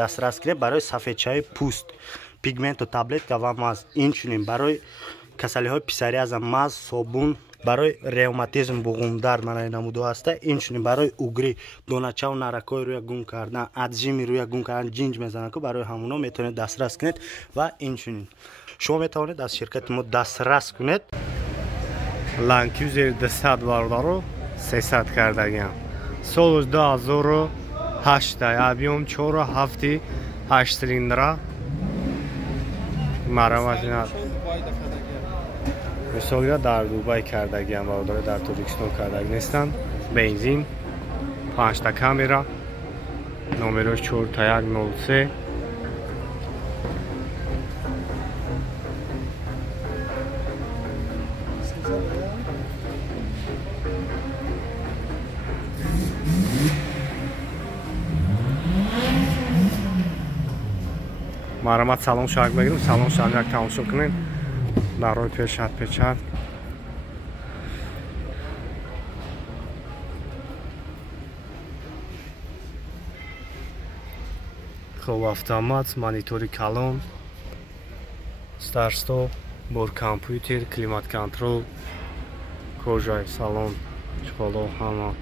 дастрас гирифт барои сафедшавии пӯст, пигменту таблетка ва маз. Инчунин барои касалиҳои писарӣ азам маз, собун, барои ревматизм буғумдар манаи намуду аста. Инчунин барои угри, доначаву наракҳои рӯя гум кардан, аджими рӯя гум кардан, ҷинҷ мезанад ку барои ҳамуно метавонед дастрас кунед. Ва инчунин шумо метавонед аз ширкати мо дастрас кунед. Ланкюзер 200 бародаро 300 кардагиам. Сол 2008 объем 4.7 цилиндра. Мараматина мисолия дар Дубай кардагиам, бародаро дар Тоҷикистон кардаги нестанд. Бензин, 5 та камера, номерош 4.103. марамат салон шарк бегирем, салон шарк тамошо кунем. Дарои пешат печат. Хоб автомат, монитори калон, старт-стоп, бор компьютер, климат контрол, кожаи салон, чухоло ҳама.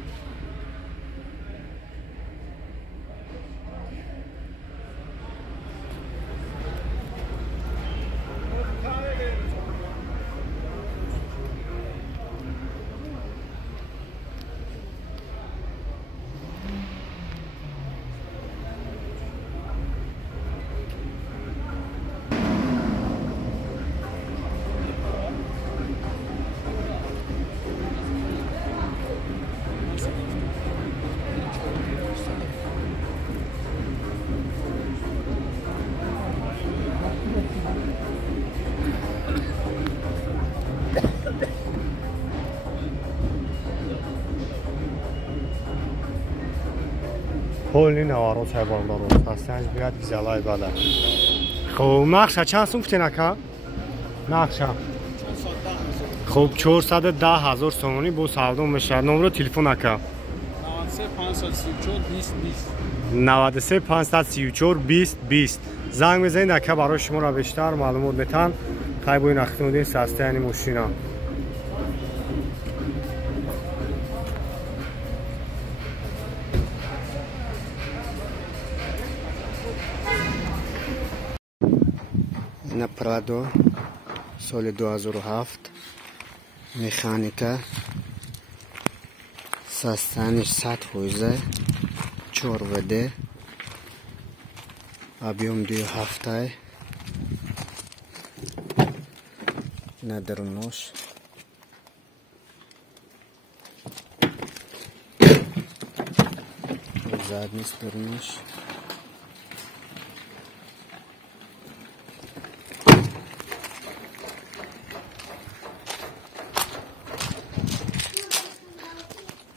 Ҳолни наворот ҳайвонларо ҳастанд биёд гизалай бада. Хуб, нақша чанд сум гуфтен ака? Нақша. Хуб, 410,000 сомонӣ бо савдо мешавад. Номеро телефон ака? 93 534 20 20. занг мезанед ака барои шуморо бештар маълумот метаҳанд. қай бои нахтимудин состоянии мошина. на Прадо соли 2007 механика состояние 100%, 4 ВД, объем 2 hafta, надернос, задний сторнос.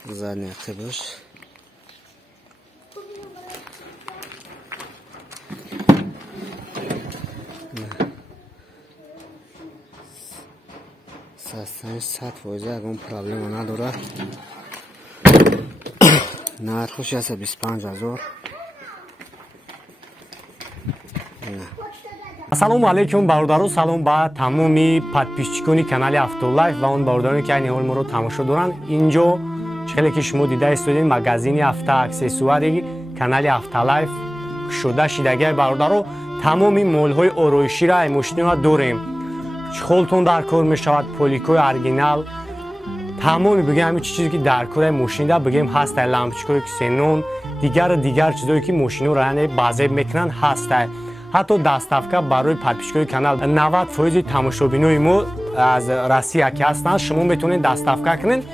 Задняя хибаш. Состояние 100%, агон проблема надорад. Нархош аст 25,000. ассалому алайкум бародаро, салом ба тамоми подписчикони канали Автолайф ва он бародароне ки айни ҳол моро тамошо доранд. Инҷо чхеле ки шумо дида истодед магазини авто аксессуари канали Автолайф кушода шидагиай бародаро, тамоми молҳои ороиширо ай мошиниҳо дорем. чхолтон дар кор мешавад, поликои оригинал, тамоми бигем ҳамин чизе ки дар кори мошинида бигем ҳастай, лампочкаи ксенон, дигар чизое ки мошиниро яъне базеб мекунанд ҳастай. ҳатто доставка барои подписчикои канал 90% тамошобинои мо аз Россия ки ҳастанд, шумо метавонед доставка кунед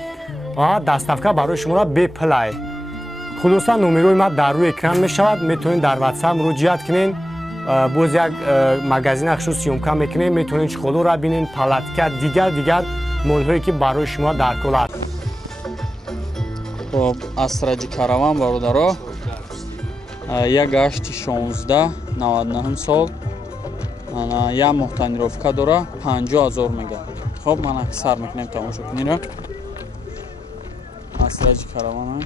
ва доставка барои шуморо беплай. хулоса номерои ма дар рӯи экран мешавад, метавонед дар WhatsApp муроҷиат кунед. боз як магазинашо сёмка мекунем, метавонед чухолоро бинед, палатка, дигар молҳое ки барои шумо дар кор аст. Хоб Астраҷи Караван бародаро, як гашти 16 99 сол, як моҳ танировка дора, 50,000 мега. Хоб ман аксар мекунем тамошо кунед. Астраҷи Караван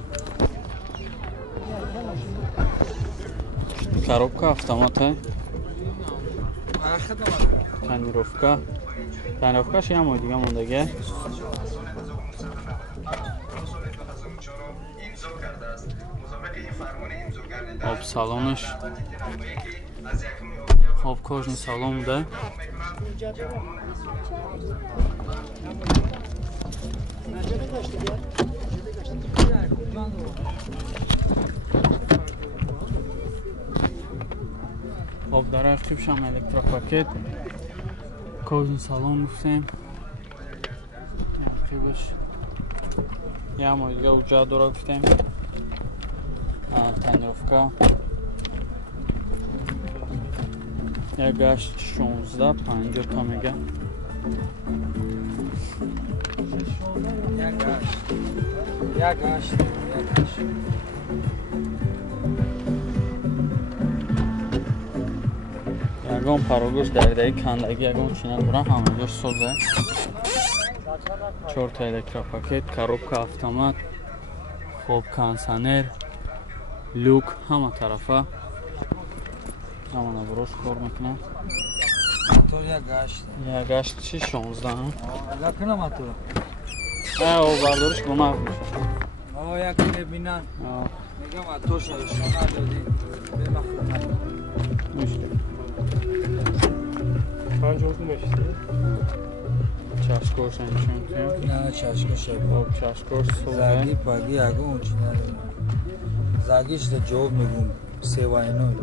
коробка автомата. Тонировка. Тонировкаш ям ой дига мондага. Хоб салонаш. Хоб кожный салон да. Хоб дар рақибшам электропакет. Кожный салон гуфтем. Рақибаш ям ой дига уҷа дора гуфтем. Тонировка. Як гашт 16 50 та мега. Як гашт. Ягон парогош дардаи кандаги ягон чина дора ҳамаҷош соза. 4 та электропакет, коробка автомат, хоб кондиционер, люк ҳама тарафа. Ҳама наброш кор мекунад. Мотор як гашт. Як гашт чи 16. Якна мотор. О, бардориш гунах меша. О, як мебинан. Мегам мотор шона додин. Бемахрумад. Мушкил. پنجاه میشه. چشکوش انشون کنیم. نه چشکوش خب چشکوش زاگی صبح. پاگی اگه اونچی ندارم. زاگیش ده جواب میگم. سوائنوی.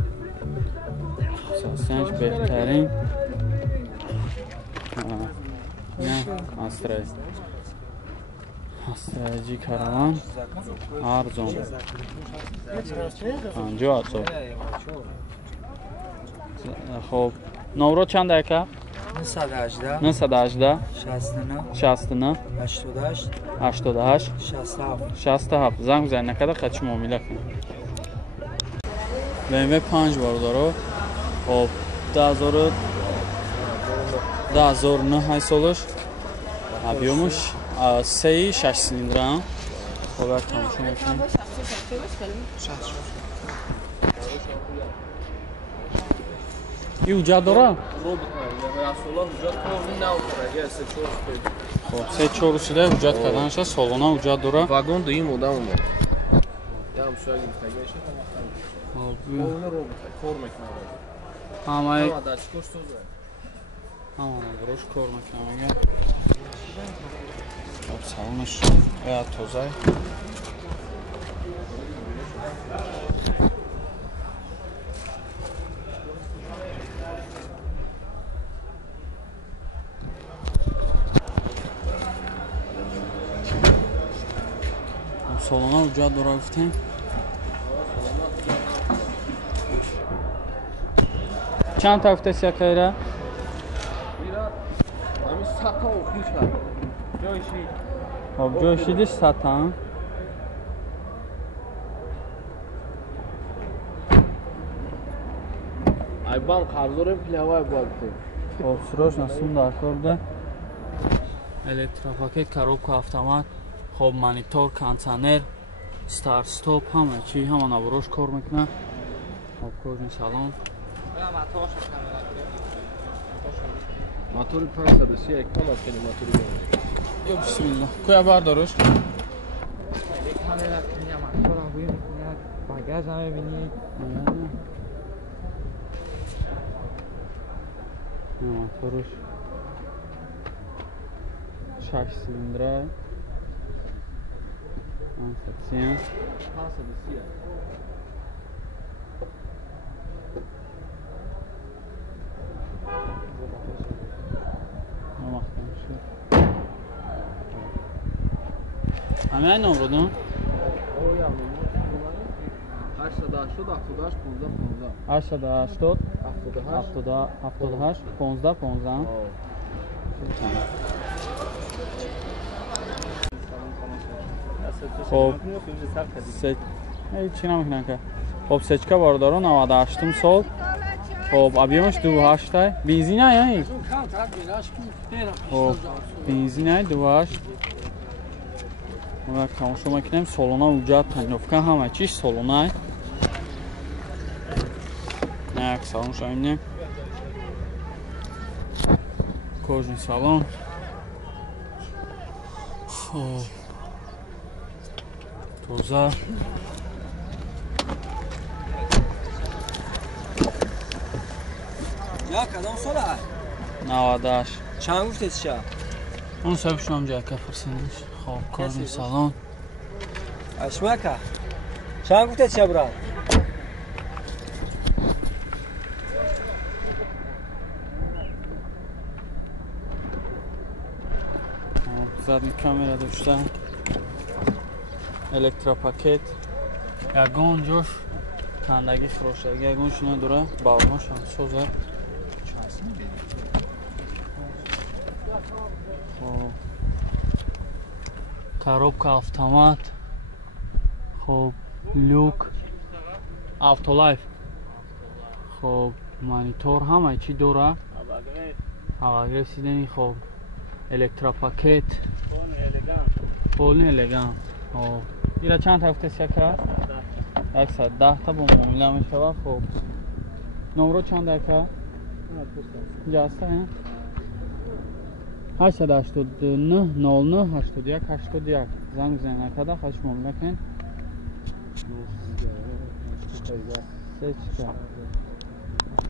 سنج بهترین. نه استرای. استرایجی کاروان. ارزون. 50 هزار. خب نورو چند دقیقه؟ 918 918 69 69 88 88 67 67 زنگ بزنید نکرده خدش معامله کنید. BMW 5 باردارو خب 2009 های سالش объемش 3.6 سیلندر خب یک تماشا میکنیم. این وجود داره؟ خب 3-4 شده وجود کردنش سالونا وجود داره. واگن دوی مودم اومد. همه نگروش کار میکنم اگه خب سالونش باید توزه سالونا وجود داره گفتیم. چند تا گفته سیاکایره؟ همین ستا و خوش هست. جایشی. خب جایشیدش 100 تا. ایبان قرضورم پیلوای باید. خب سراج نسیم در کار ده. الکتروپاکت، коробка автомат، خب مانیتور، کانسانر، ستارت استاپ همه چی همه نبروش کار میکنه. خب کجای سالن؟ موتور 530 یک کم است که موتوری بود. یا بسم الله. کجا بردارش؟ باگاج هم ببینید. موتورش 6 سیلندره. 530. 530. همه این نمرو دون؟ 880 78 15 880 78 78 15 15. خب چی نمیکنن که خب سچکا باردارو 98 سال. خب объемش 2.8 بنزین های خب بنزین های 2.8 ما تماشا میکنیم. سالونا وجود تنیفکا همه چیش سالونا як салон шавинем. Кожный салон. Тоза. Я кадом сола? 98. Чанд гуфтед ча? Он сабшнам ҷака фурсандиш. Хоб, кожный салон. Ашмака. Чанд гуфтед ча брат? задни камера дошта, электропакет, ягон ҷош кандаги хирошдаги ягон шуна дора, балон шансоза. Коробка автомат. Хоб, люк, автолайф. Хоб, монитор ҳамаи чӣ дора? Авагреф сидани хоб. Elektropakет. Полный элегант. Ира чанд ҳафтаст яка? 110 та бо муомила мешавад. Хоб. Номро чанд яка? Ҷаста ин? 889 09 81 81. Занг бизанед акада хаш муомила кунед. Сечка.